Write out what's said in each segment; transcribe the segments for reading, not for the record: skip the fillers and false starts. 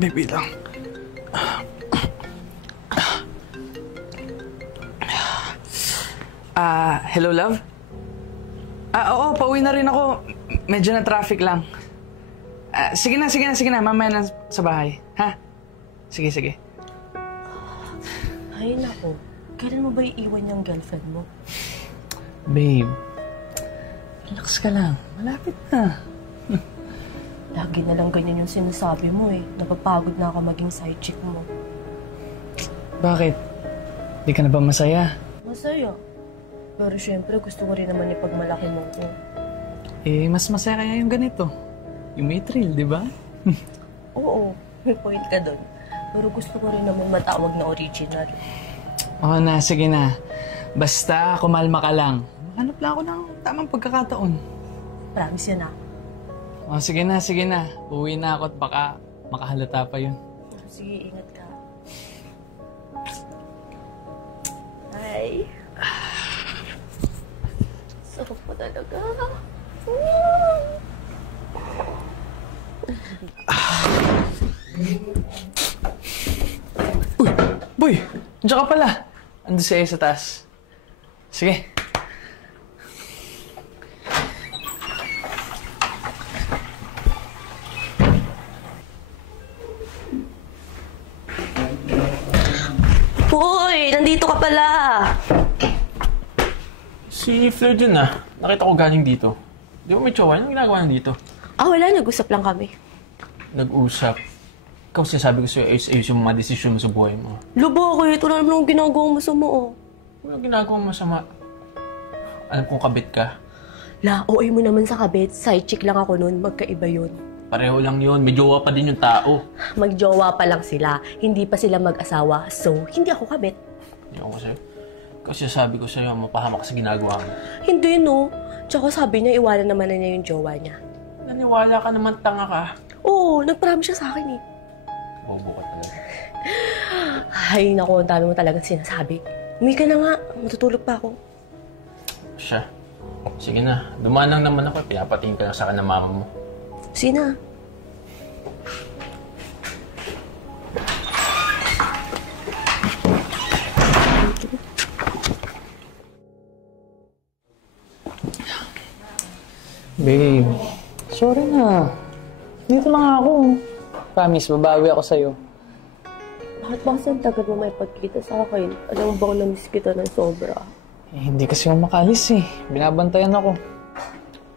Baby lang. Hello, love? Oo, pauwi na rin ako. Medyo na traffic lang. Sige na. Mamaya na sa bahay. Ha? Sige. Ay, naku. Kailan mo ba iiwan yung girlfriend mo? Babe, relax ka lang. Malapit na. Lagi na lang ganyan yung sinasabi mo eh. Napapagod na ako maging side chick mo. Bakit? Di ka na ba masaya? Masaya. Pero syempre, gusto ko rin naman ipagmalaki mo ko. Mas masaya kaya yung ganito. Yung may thrill, di ba? Oo, may point ka doon. Pero gusto ko rin naman matawag na original. Oo na, sige na. Basta kumalma ka lang. Hanap lang ako ng tamang pagkakataon. Promise yan ah. Sige na. Uwi na ako at baka makahalata pa yun. Sige, ingat ka. Ay. Sarap pa talaga. Uy! Boy! Diyan ka pala. Ando siya sa taas. Sige. Uy! Nandito ka pala! Si Fleur din ah. Nakita ko galing dito. Di ba may tsawa? Anong ginagawa dito? Wala. Nag-usap lang kami. Nag-usap. Ikaw sinasabi ko sa'yo, ayos yung mga desisyon mo sa buhay mo. Lubo ako eh. Ito na naman ang ginagawang masama oh. Wala ginagawang masama. Alam kong kabit ka. OA mo naman sa kabit. Side chick lang ako noon. Magkaiba yun. Pareho lang yun. May jowa pa din yung tao. Magjowa pa lang sila. Hindi pa sila mag-asawa. So, hindi ako kabit. Hindi ako sa'yo. Ikaw sinasabi ko sa'yo, mapahamak sa ginagawa mo. Hindi no. Tsaka sabi niya, iwanan naman na niya yung jowa niya. Naniwala ka naman, tanga ka. Oo, nag-promise siya sa akin eh. Bobo ka talaga. Ay, naku, ang dami mo talagang sinasabi. Uwi ka na nga. Matutulog pa ako. Siya. Sige na. Dumaan lang naman ako. Pinapatingin ka lang sa akin ng mama mo. Sige na. Babe, sorry na. Dito lang ako. Promise, babawi ako sa'yo. Bakit ba kasi ang tagal mo may pagkita sa akin? Alam mo bang na-miss kita ng sobra? Hindi kasi ako makalis eh. Binabantayan ako.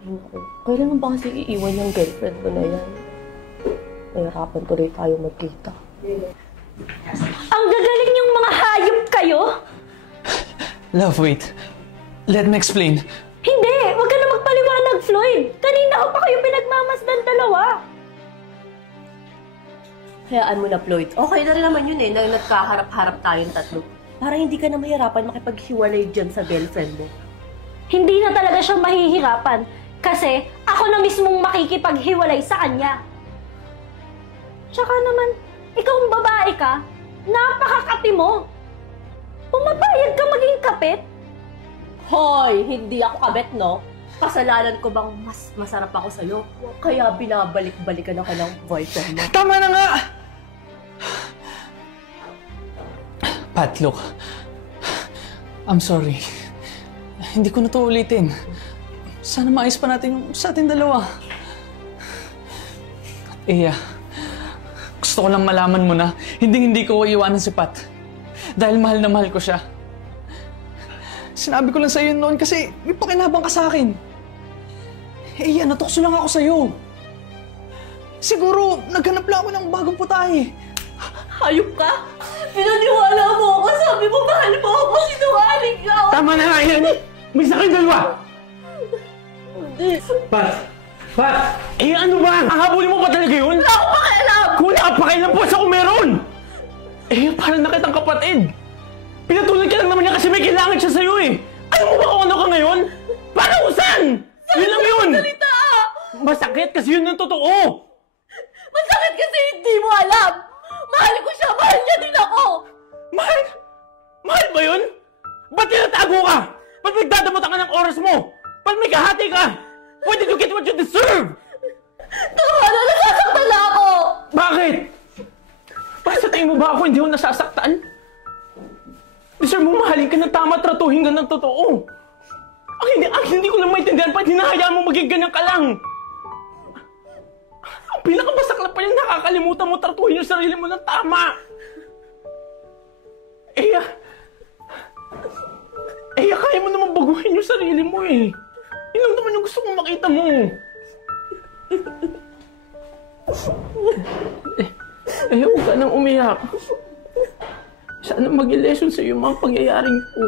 Ay, naku. Kailan mo ba kasi iiwan yung girlfriend mo na yan? Nahirapan tuloy tayo magkita. Ang gagaling yung mga hayop kayo! Love, wait. Let me explain. Hindi! Huwag ka na magpaliwanag, Floyd! Kanina ko pa kayo pinagmamasdan dalawa! Hayaan mo na, Floyd. Okay na rin naman yun eh, na nagkaharap-harap tayong tatlo. Para hindi ka na mahirapan makipaghiwalay dyan sa girlfriend mo. Hindi na talaga siya mahihirapan kasi ako na mismong makikipaghiwalay sa kanya. Tsaka naman, ikaw ang babae ka, napakakati mo. Pumapayag ka maging kapit. Hoy! Hindi ako kabet, no? Kasalanan ko bang mas masarap ako sa'yo? Kaya binabalik-balikan ako ng boyfriend mo. Tama na nga! Pat, look. I'm sorry. Hindi ko na to ulitin. Sana maayos pa natin yung sa ating dalawa. At gusto ko lang malaman mo na hindi ko iiwanan si Pat. Dahil mahal na mahal ko siya. Sinabi ko lang sa'yo noon kasi may pakinabang ka sa akin. Natukso lang ako sa'yo. Siguro, naghanap lang ako ng bagong putahe. Hayop ka? Pinaniwala mo ako. Sabi mo, mahal mo ako. Sinungaling ka. Tama na nga yan! May sakit dalawa! Hindi. Pat! Ano ba? Hahabulin mo pa talaga yun? Wala akong pakialam! Kung wala ka pakialam po sa meron! Parang nakitang kapatid. Pinatulad ka lang naman niya kasi may kailangan siya sa'yo eh. Alam mo ba kung ano ka ngayon? Para usan! Yun lang yun! Salita! Masakit kasi yun ang totoo! Masakit kasi hindi mo alam! Mahal ko siya! Mahal niya din ako! Mahal? Mahal ba yun? Ba't tinatago ka? Ba't nagdadamutan ka ng oras mo? Ba't may kahati ka? Why did you get what you deserve? Tama na! Nasasaktan na ako! Bakit? ba ako hindi ako nasasaktan? Deserve mo mahalin ka ng tama at tratuhin ka ng totoo. Ang hindi ko lang maintindihan, ba't hinahayaan mo maging ganyan ka lang? Ang pinakamasakla pa yung nakakalimutan mo tratuhin yung sarili mo ng tama. Kaya mo naman baguhin yung sarili mo eh. Yun lang naman yung gusto kong makita mo. Huwag ka nang umiyak. Sana maging lesson sa iyo mga pangyayaring ko.